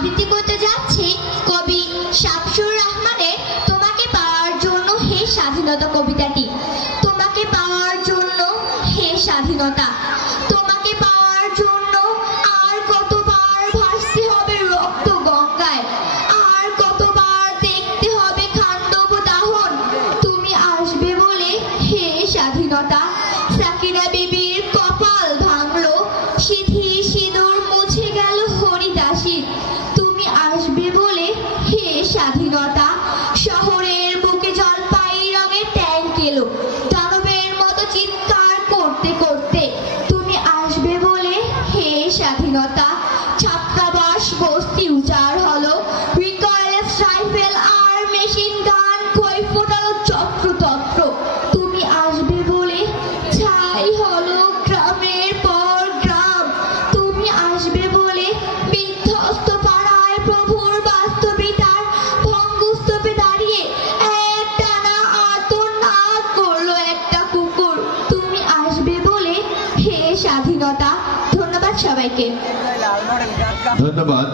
আবৃত্তি করতে যাচ্ছি কবি শামসুর রহমানের তোমাকে পাওয়ার জন্য হে স্বাধীনতা কবিতাটি। তোমাকে পাওয়ার জন্য হে স্বাধীনতা, তোমাকে পাওয়ার জন্য আর কতবার ভাসতে হবে রক্ত গঙ্গায়, আর কতবার দেখতে হবে খান্ডব দাহন। তুমি আসবে বলে হে স্বাধীনতা। সাকিরা বিবির কপাল ভাঙলো, সিঁথি সিঁদুর মুছে গেল হরিদাসীর। তুমি আসবে বলে হে স্বাধীনতা। শহরের বুকে জলপাই রঙের ট্যাঙ্ক এলো দানবের মতো চিৎকার করতে করতে। তুমি আসবে বলে হে স্বাধীনতা। ছাত্রাবাস বস্তি উজাড় হলো, রিকয়েললেস রাইফেল আর মেশিন গান খই ফোটালো যত্রতত্র। তুমি আসবে বলে ছাই হলো গ্রামের পর গ্রাম। তুমি আসবে বলে বিধ্বস্ত পাড়ায় প্রভুর বাস্তবিতার ভঙ্গস্তূপে দাঁড়িয়ে একটানা আর্তনাদ করলো একটা কুকুর। তুমি আসবে বলে হে স্বাধীনতা। ধন্যবাদ সবাইকে। ধন্যবাদ।